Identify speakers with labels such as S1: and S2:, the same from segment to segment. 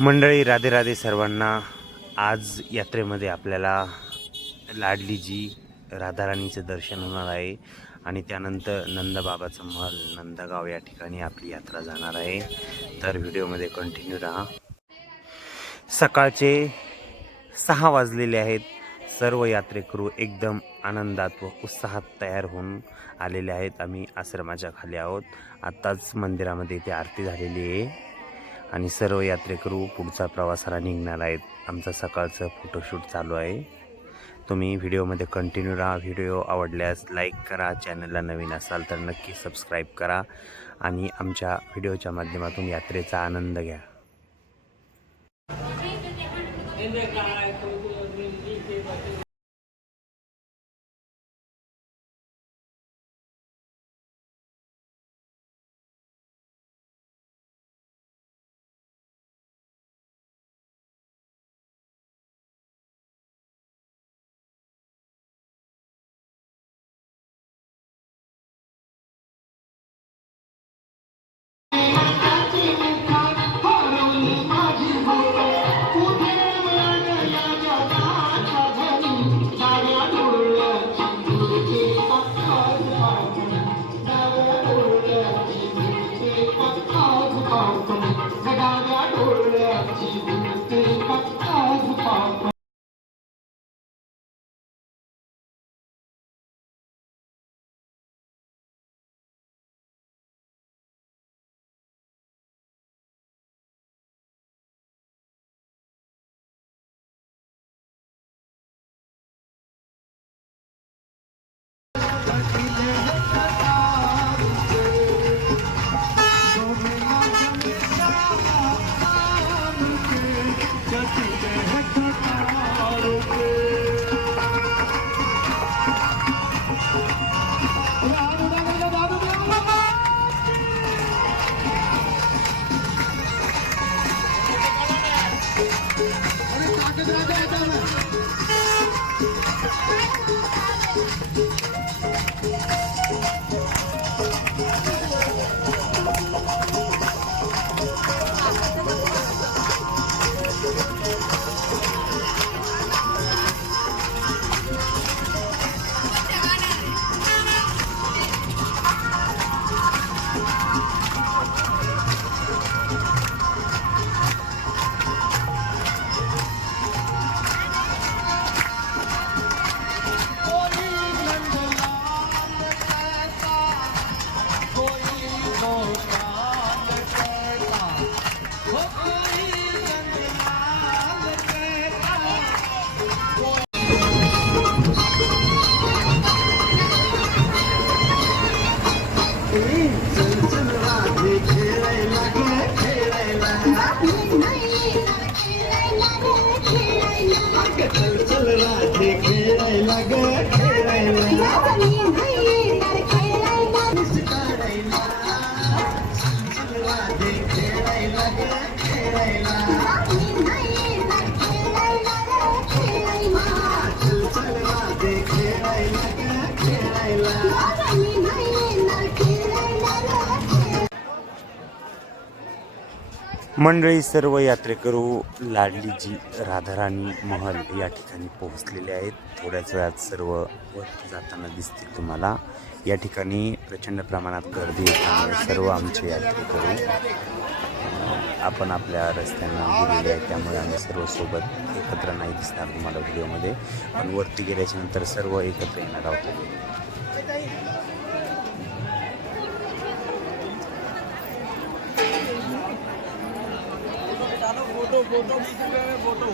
S1: मंडळी राधे राधे सर्वांना आज यात्रेमध्ये आपल्याला लाडली जी राधाराणीचं दर्शन होणार आहे आणि त्यानंतर नंदबाबाचं महल नंदगाव या ठिकाणी आपली यात्रा जाणार आहे. तर व्हिडिओमध्ये कंटिन्यू राहा. सकाळचे सहा वाजलेले आहेत. सर्व यात्रेकरू एकदम आनंदात व उत्साहात तयार होऊन आलेले आहेत. आम्ही आश्रमाच्या खाली आहोत. आत्ताच मंदिरामध्ये इथे आरती झालेली आहे. आणि सर्व यात्रेकरू पुढचा प्रवासाला निघणार आहेत. आमचा सकाळचं फोटोशूट चालू आहे. तुम्ही व्हिडिओमध्ये कंटिन्यू राहा. व्हिडिओ आवडल्यास लाईक करा. चॅनलला नवीन असाल तर नक्की सबस्क्राईब करा आणि आमच्या व्हिडिओच्या माध्यमातून यात्रेचा आनंद घ्या. मंडळी सर्व यात्रेकरू लाडली जी राधाराणी महल या ठिकाणी पोहोचलेले आहेत. थोड्याच वेळात सर्व वरती जाताना दिसतील तुम्हाला. या ठिकाणी प्रचंड प्रमाणात गर्दी आहे सर्व आमचे यात्रेकरू आपण आपल्या रस्त्यांना गेलेले आहेत. त्यामुळे आम्ही सर्व सोबत एकत्र नाही दिसणार तुम्हाला व्हिडिओमध्ये. पण वरती गेल्याच्यानंतर सर्व एकत्र येणार आहोत. Photo photo photo.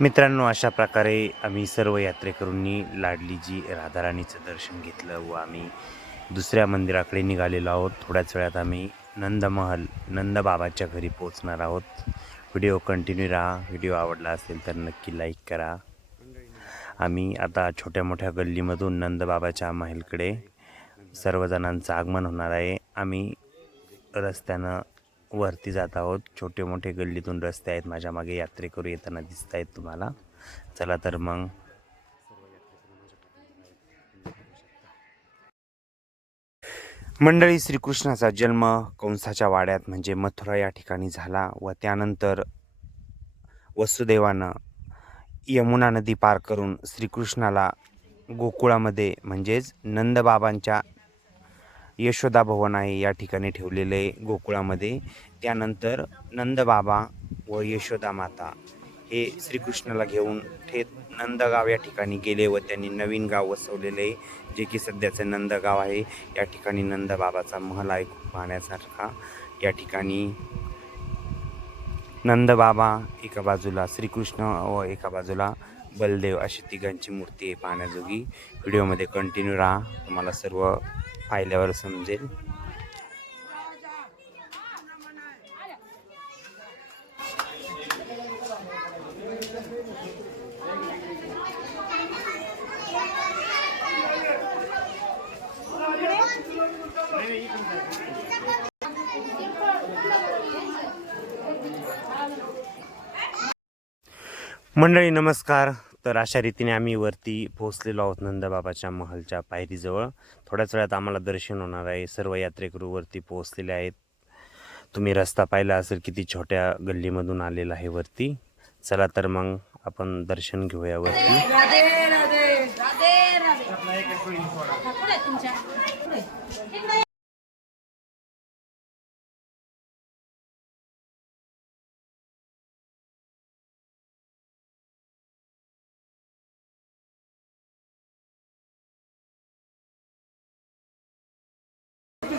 S2: मित्रांनो अशा प्रकारे आम्ही सर्व यात्रेकरूंनी लाडली जी राधाराणीचं दर्शन घेतलं व आम्ही दुसऱ्या मंदिराकडे निघालेलो आहोत. थोड्याच वेळात आम्ही नंदमहल नंदबाबाच्या घरी पोहोचणार आहोत. व्हिडिओ कंटिन्यू राहा. व्हिडिओ आवडला असेल तर नक्की लाईक करा. आम्ही आता छोट्या मोठ्या गल्लीमधून नंदबाबाच्या महलकडे सर्वजणांचं आगमन होणार आहे. आम्ही रस्त्यानं वरती जात आहोत. छोटे मोठे गल्लीतून रस्ते आहेत. माझ्या मागे यात्रेकरू येताना दिसत आहेत तुम्हाला. चला तर मग. मंडळी श्रीकृष्णाचा जन्म कंसाच्या वाड्यात म्हणजे मथुरा या ठिकाणी झाला व त्यानंतर वसुदेवानं यमुना नदी पार करून श्रीकृष्णाला गोकुळामध्ये म्हणजेच नंदबाबांच्या यशोदा भवन आहे या ठिकाणी ठेवलेलं आहे गोकुळामध्ये. त्यानंतर नंदबाबा व यशोदा माता हे श्रीकृष्णाला घेऊन ठे नंदगाव या ठिकाणी गेले व त्यांनी नवीन गाव वसवलेले आहे, जे की सध्याचं नंदगाव आहे. या ठिकाणी नंदबाबाचा महल आहे खूप पाहण्यासारखा. या ठिकाणी नंदबाबा एका बाजूला श्रीकृष्ण व एका बाजूला बलदेव अशी तिघांची मूर्ती आहे पाहण्याजोगी. व्हिडिओमध्ये कंटिन्यू राहा. तुम्हाला सर्व पाहिल्यावर समजेल. मंडळी नमस्कार. तर अशा रीतीने आम्ही वरती पोहोचलेलो आहोत नंदबाबाच्या महलच्या पायरीजवळ. थोड्याच वेळात आम्हाला दर्शन होणार आहे. सर्व यात्रेकरू वरती पोहोचलेले आहेत. तुम्ही रस्ता पाहिला असेल किती छोट्या गल्लीमधून आलेला आहे वरती. चला तर मग आपण दर्शन घेऊया वरती.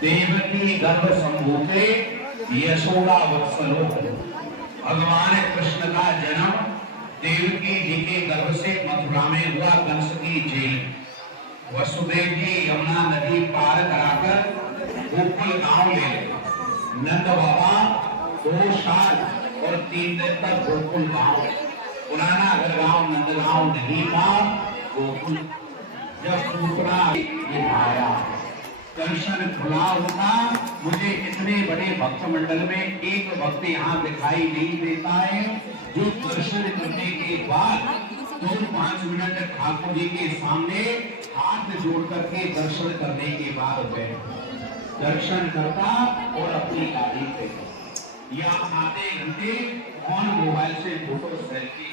S3: देवकी गर्भ संभूते यशोदा वत्सलो भगवान कृष्ण का जन्म देवकी जी के गर्भ से मथुरा में हुआ, कंस की जेल। वसुदेव जी यमुना नदी पार कराकर गोकुल गाँव ले नंद बाबा दो साल और तीन दिन तक गोकुल गाँव पुराना अगर गाँव, नंद गाँव नहीं था, गोकुल। जब पूतना निभाया दर्शन खुला होता। मुझे इतने बड़े भक्त मंडल में एक भक्त यहाँ दिखाई नहीं देता है। जो दर्शन करने के बाद दो पाँच मिनट ठाकुर जी के सामने हाथ जोड़ करके दर्शन करने के बाद दर्शन करता और अपनी गाड़ी पे या आधे घंटे कौन मोबाइल से फ़ोटो सेल्फी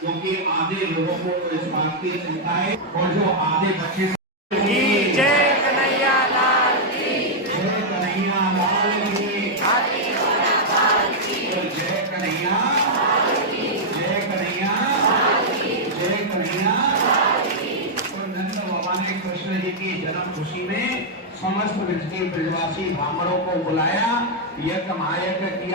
S3: क्योंकि आधे लोगों को तो इस बात की चिंता है और जो आधे बच्चे खुशी में समस्त ब्रज के ब्रजवासी ब्राह्मणों को बुलाया यज्ञ महायज्ञ किया।